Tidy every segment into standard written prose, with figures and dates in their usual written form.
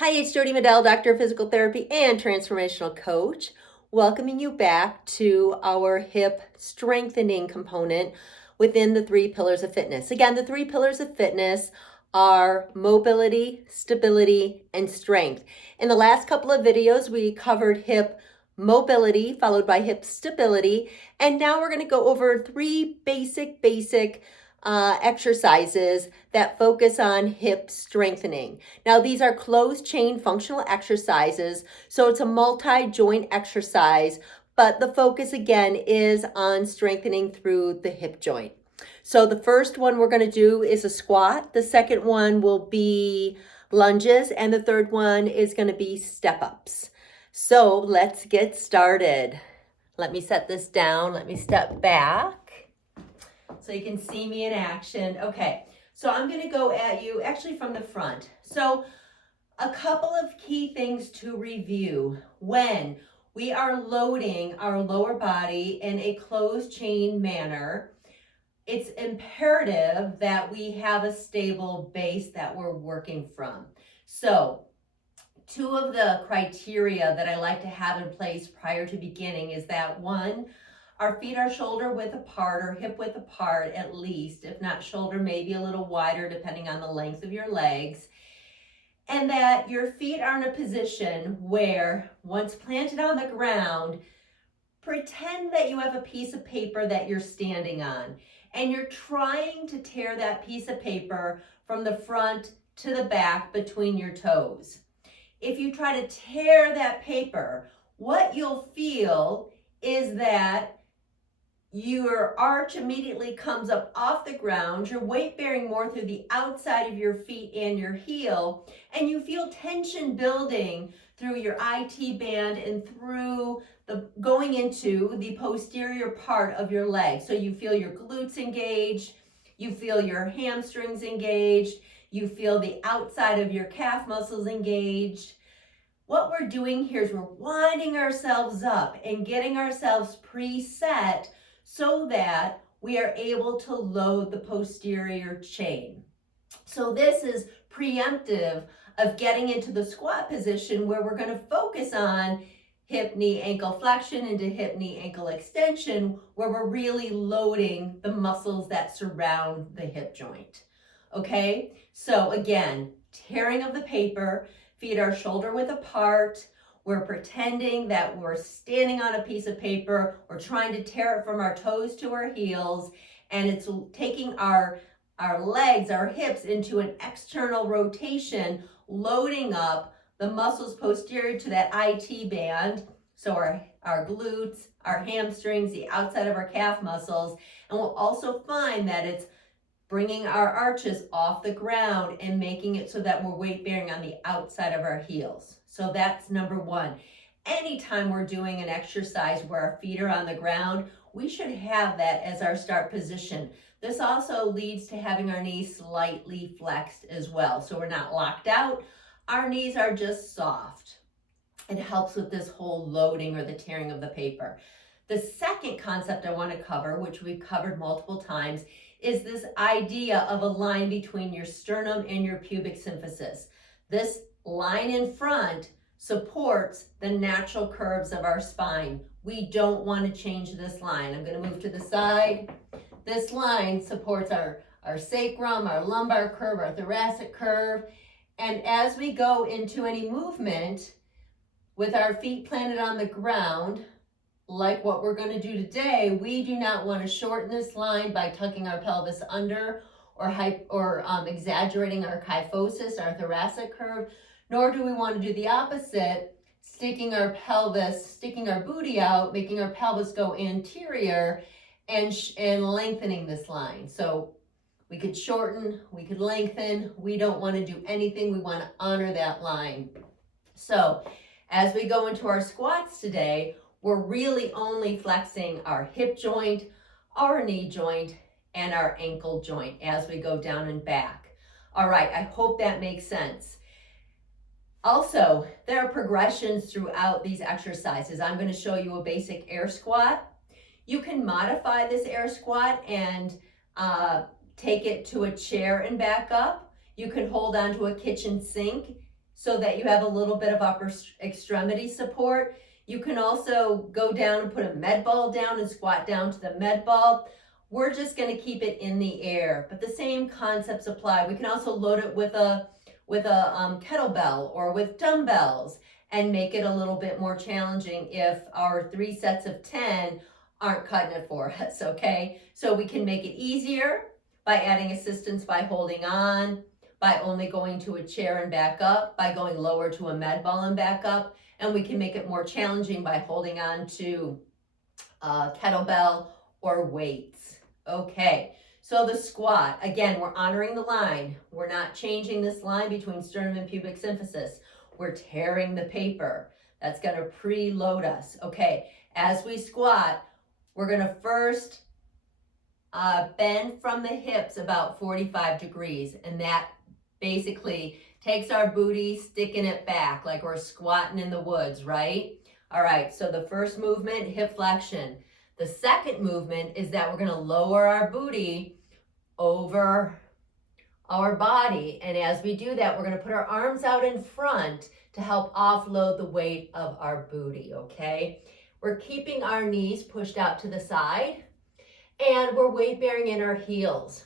Hi, it's Jodi Medell, Doctor of Physical Therapy and Transformational Coach, welcoming you back to our hip strengthening component within the Three Pillars of Fitness. Again, the Three Pillars of Fitness are mobility, stability, and strength. In the last couple of videos, we covered hip mobility followed by hip stability, and now we're going to go over three basic exercises that focus on hip strengthening. Now, these are closed chain functional exercises, so it's a multi-joint exercise, but the focus again is on strengthening through the hip joint. So the first one we're going to do is a squat. The second one will be lunges, and the third one is going to be step-ups. So let's get started. Let me set this down. Let me step back so you can see me in action. Okay, so I'm going to go at you actually from the front. So a couple of key things to review when we are loading our lower body in a closed chain manner. It's imperative that we have a stable base that we're working from. So two of the criteria that I like to have in place prior to beginning is that one, our feet are shoulder width apart or hip width apart at least, if not shoulder, maybe a little wider depending on the length of your legs. And that your feet are in a position where once planted on the ground, pretend that you have a piece of paper that you're standing on and you're trying to tear that piece of paper from the front to the back between your toes. If you try to tear that paper, what you'll feel is that your arch immediately comes up off the ground, your weight bearing more through the outside of your feet and your heel, and you feel tension building through your IT band and through going into the posterior part of your leg. So you feel your glutes engaged, you feel your hamstrings engaged, you feel the outside of your calf muscles engaged. What we're doing here is we're winding ourselves up and getting ourselves preset so that we are able to load the posterior chain. So this is preemptive of getting into the squat position where we're going to focus on hip, knee, ankle flexion into hip, knee, ankle extension, where we're really loading the muscles that surround the hip joint. Okay, so again, tearing of the paper, feet are shoulder width apart. We're pretending that we're standing on a piece of paper. We're trying to tear it from our toes to our heels, and it's taking our legs, our hips into an external rotation, loading up the muscles posterior to that IT band. So our glutes, our hamstrings, the outside of our calf muscles, and we'll also find that it's bringing our arches off the ground and making it so that we're weight bearing on the outside of our heels. So that's number one. Anytime we're doing an exercise where our feet are on the ground, we should have that as our start position. This also leads to having our knees slightly flexed as well. So we're not locked out. Our knees are just soft. It helps with this whole loading or the tearing of the paper. The second concept I want to cover, which we've covered multiple times, is this idea of a line between your sternum and your pubic symphysis. This line in front supports the natural curves of our spine. We don't want to change this line. I'm going to move to the side. This line supports our sacrum, our lumbar curve, our thoracic curve. And as we go into any movement with our feet planted on the ground, like what we're going to do today, we do not want to shorten this line by tucking our pelvis under or exaggerating our kyphosis, our thoracic curve, nor do we want to do the opposite, sticking our booty out, making our pelvis go anterior and lengthening this line. So we could shorten, we could lengthen. We don't want to do anything. We want to honor that line. So as we go into our squats today, we're really only flexing our hip joint, our knee joint, and our ankle joint as we go down and back. All right, I hope that makes sense. Also, there are progressions throughout these exercises. I'm going to show you a basic air squat. You can modify this air squat and take it to a chair and back up. You can hold onto a kitchen sink so that you have a little bit of upper extremity support. You can also go down and put a med ball down and squat down to the med ball. We're just going to keep it in the air, but the same concepts apply. We can also load it with a kettlebell or with dumbbells and make it a little bit more challenging if our 3 sets of 10 aren't cutting it for us, okay? So we can make it easier by adding assistance by holding on, by only going to a chair and back up, by going lower to a med ball and back up, and we can make it more challenging by holding on to kettlebell or weights. Okay, so the squat, again, we're honoring the line. We're not changing this line between sternum and pubic symphysis. We're tearing the paper. That's gonna preload us. Okay, as we squat, we're gonna first bend from the hips about 45 degrees, and that basically takes our booty, sticking it back like we're squatting in the woods, right? All right, so the first movement, hip flexion. The second movement is that we're gonna lower our booty over our body. And as we do that, we're gonna put our arms out in front to help offload the weight of our booty, okay? We're keeping our knees pushed out to the side, and we're weight bearing in our heels.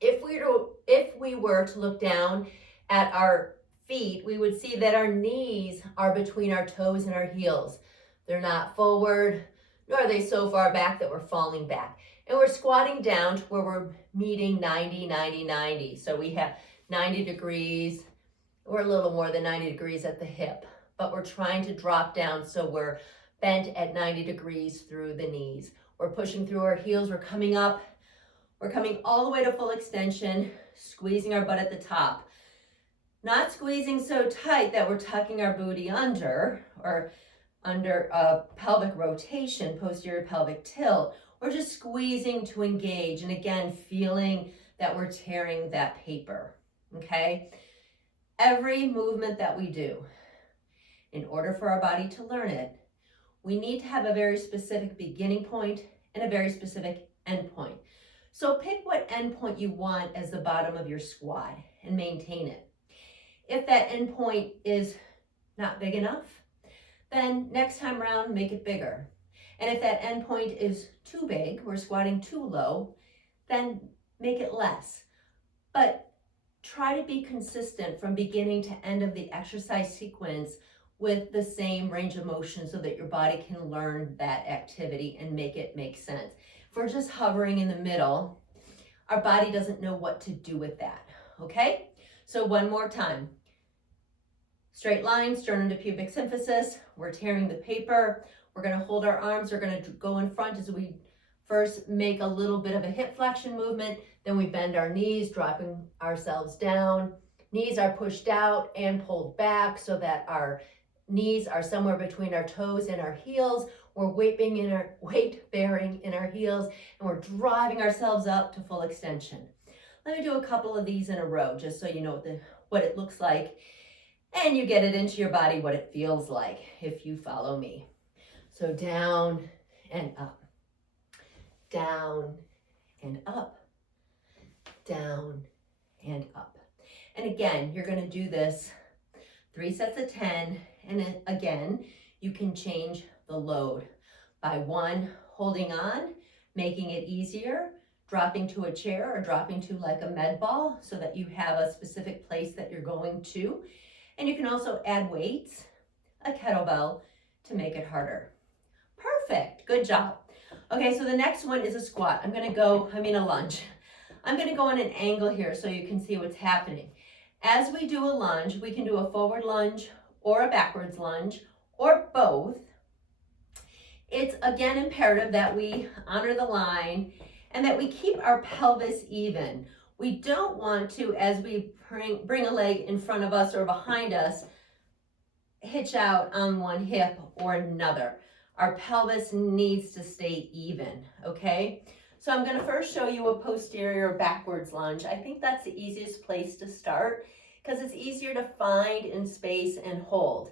If we were to look down at our feet, we would see that our knees are between our toes and our heels. They're not forward, nor are they so far back that we're falling back. And we're squatting down to where we're meeting 90, 90, 90. So we have 90 degrees, or a little more than 90 degrees at the hip, but we're trying to drop down so we're bent at 90 degrees through the knees. We're pushing through our heels, we're coming up, we're coming all the way to full extension, squeezing our butt at the top. Not squeezing so tight that we're tucking our booty under, or under a pelvic rotation, posterior pelvic tilt. We're just squeezing to engage, and again, feeling that we're tearing that paper, okay? Every movement that we do, in order for our body to learn it, we need to have a very specific beginning point and a very specific end point. So pick what end point you want as the bottom of your squat and maintain it. If that end point is not big enough, then next time around, make it bigger. And if that end point is too big, we're squatting too low, then make it less. But try to be consistent from beginning to end of the exercise sequence with the same range of motion so that your body can learn that activity and make it make sense. If we're just hovering in the middle, our body doesn't know what to do with that, okay? So one more time. Straight line, sternum to pubic symphysis. We're tearing the paper. We're gonna hold our arms. We're gonna go in front as we first make a little bit of a hip flexion movement. Then we bend our knees, dropping ourselves down. Knees are pushed out and pulled back so that our knees are somewhere between our toes and our heels. We're weight bearing in our heels, and we're driving ourselves up to full extension. Let me do a couple of these in a row, just so you know what it looks like, and you get it into your body what it feels like if you follow me. So down and up, down and up, down and up. And again, you're gonna do this 3 sets of 10, and again, you can change the load by 1, holding on, making it easier, dropping to a chair or dropping to like a med ball so that you have a specific place that you're going to. And you can also add weights, a kettlebell, to make it harder. Perfect, good job. Okay, so the next one is a squat. a lunge. I'm gonna go on an angle here so you can see what's happening. As we do a lunge, we can do a forward lunge or a backwards lunge or both. It's again imperative that we honor the line and that we keep our pelvis even. We don't want to, as we bring a leg in front of us or behind us, hitch out on one hip or another. Our pelvis needs to stay even, okay? So I'm gonna first show you a posterior backwards lunge. I think that's the easiest place to start because it's easier to find in space and hold.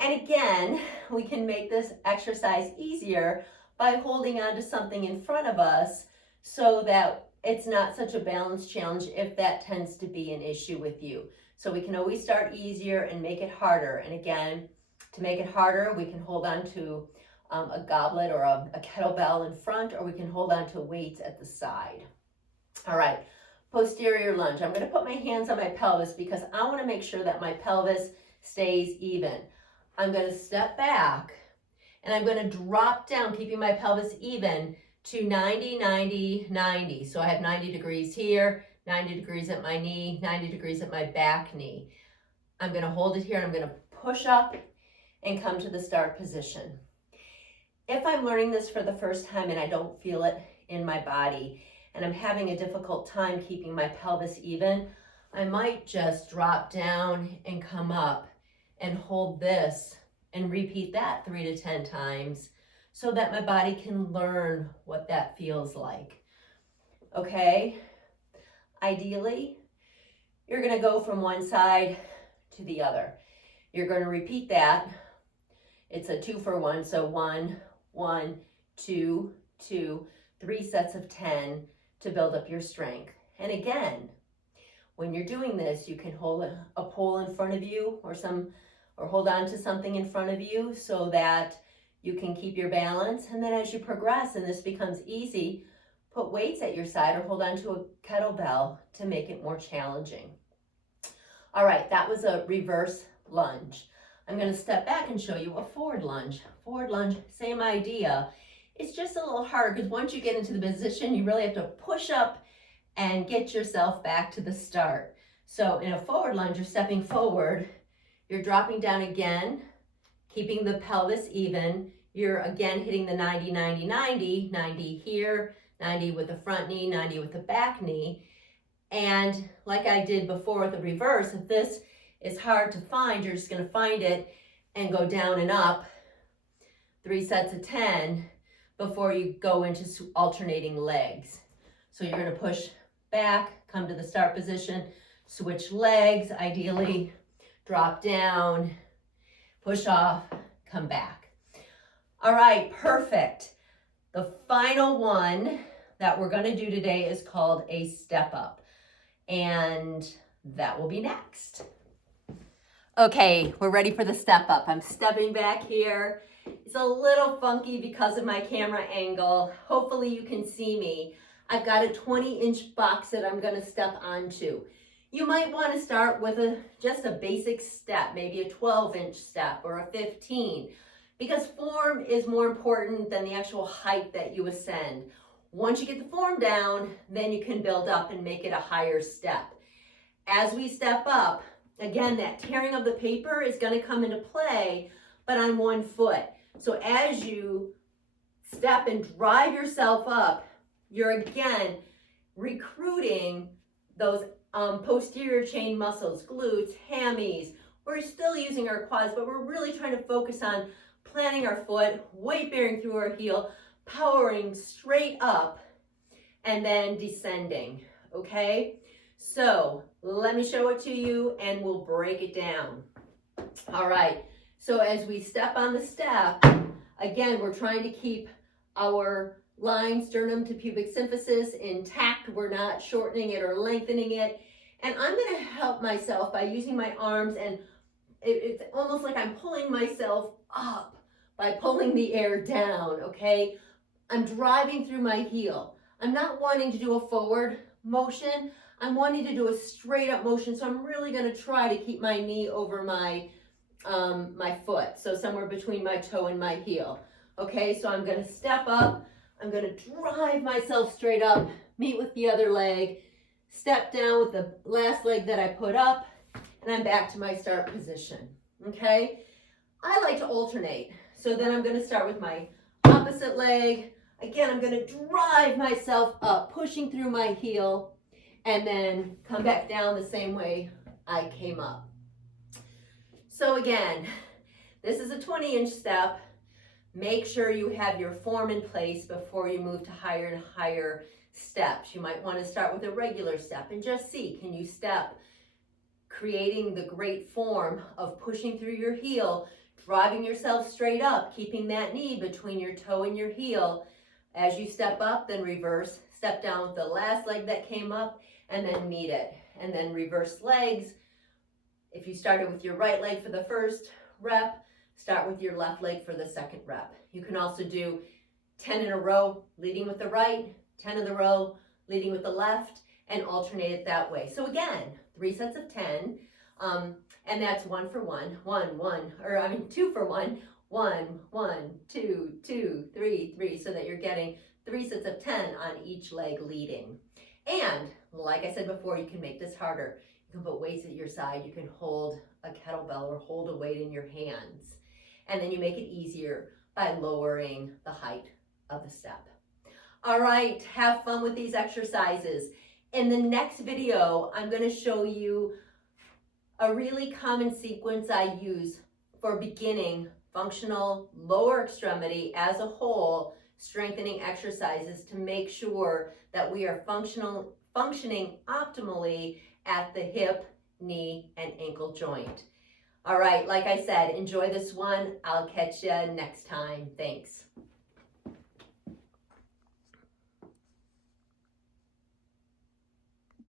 And again, we can make this exercise easier by holding on to something in front of us so that it's not such a balance challenge if that tends to be an issue with you. So we can always start easier and make it harder. And again, to make it harder, we can hold on to a goblet or a kettlebell in front, or we can hold on to weights at the side. All right, posterior lunge. I'm going to put my hands on my pelvis because I want to make sure that my pelvis stays even. I'm going to step back and I'm going to drop down, keeping my pelvis even, to 90, 90, 90. So I have 90 degrees here, 90 degrees at my knee, 90 degrees at my back knee. I'm going to hold it here and I'm going to push up and come to the start position. If I'm learning this for the first time and I don't feel it in my body and I'm having a difficult time keeping my pelvis even, I might just drop down and come up and hold this and repeat that 3 to 10 times so that my body can learn what that feels like. Okay? Ideally, you're going to go from one side to the other. You're going to repeat that. It's a 2 for 1, so 1, 1, 2, 2, 3 sets of 10 to build up your strength. And again, when you're doing this, you can hold a pole in front of you or hold on to something in front of you so that you can keep your balance. And then as you progress and this becomes easy, put weights at your side or hold on to a kettlebell to make it more challenging. All right, that was a reverse lunge. I'm going to step back and show you a forward lunge. Forward lunge, same idea. It's just a little hard because once you get into the position, you really have to push up and get yourself back to the start. So in a forward lunge, you're stepping forward, you're dropping down again, keeping the pelvis even. You're again hitting the 90, 90, 90, 90 here, 90 with the front knee, 90 with the back knee. And like I did before with the reverse, if this is hard to find, you're just going to find it and go down and up 3 sets of 10 before you go into alternating legs. So you're going to push back, come to the start position, switch legs, ideally drop down, push off, come back. All right, perfect. The final one that we're going to do today is called a step up, and that will be next. Okay, we're ready for the step up. I'm stepping back here. It's a little funky because of my camera angle. Hopefully you can see me. I've got a 20-inch box that I'm going to step onto. You might want to start with just a basic step, maybe a 12-inch step or a 15, because form is more important than the actual height that you ascend. Once you get the form down, then you can build up and make it a higher step. As we step up, again, that tearing of the paper is going to come into play, but on one foot. So as you step and drive yourself up, you're again recruiting those posterior chain muscles, glutes, hammies. We're still using our quads, but we're really trying to focus on planting our foot, weight bearing through our heel, powering straight up, and then descending, okay? So let me show it to you and we'll break it down. All right, so as we step on the step, again, we're trying to keep our line sternum to pubic symphysis intact. We're not shortening it or lengthening it. And I'm going to help myself by using my arms, and it's almost like I'm pulling myself up by pulling the air down, okay? I'm driving through my heel. I'm not wanting to do a forward motion. I'm wanting to do a straight up motion. So I'm really going to try to keep my knee over my foot. So somewhere between my toe and my heel. Okay, so I'm going to step up. I'm going to drive myself straight up, meet with the other leg, step down with the last leg that I put up, and I'm back to my start position. Okay, I like to alternate. So then I'm going to start with my opposite leg. Again, I'm going to drive myself up, pushing through my heel, and then come back down the same way I came up. So again, this is a 20-inch step. Make sure you have your form in place before you move to higher and higher steps. You might want to start with a regular step and just see, can you step creating the great form of pushing through your heel, driving yourself straight up, keeping that knee between your toe and your heel. As you step up, then reverse, step down with the last leg that came up, and then meet it. And then reverse legs, If you started with your right leg for the first rep, start with your left leg for the second rep. You can also do 10 in a row, leading with the right, 10 in a row, leading with the left, and alternate it that way. So again, 3 sets of 10, and that's 1 for 1, 2 for 1, 1, 1, 2, 2, 3, 3, so that you're getting 3 sets of 10 on each leg leading. And like I said before, you can make this harder. You can put weights at your side. You can hold a kettlebell or hold a weight in your hands. And then you make it easier by lowering the height of the step. All right, have fun with these exercises. In the next video, I'm going to show you a really common sequence I use for beginning functional lower extremity as a whole strengthening exercises to make sure that we are functioning optimally at the hip, knee, and ankle joint. All right, like I said, enjoy this one. I'll catch you next time. Thanks.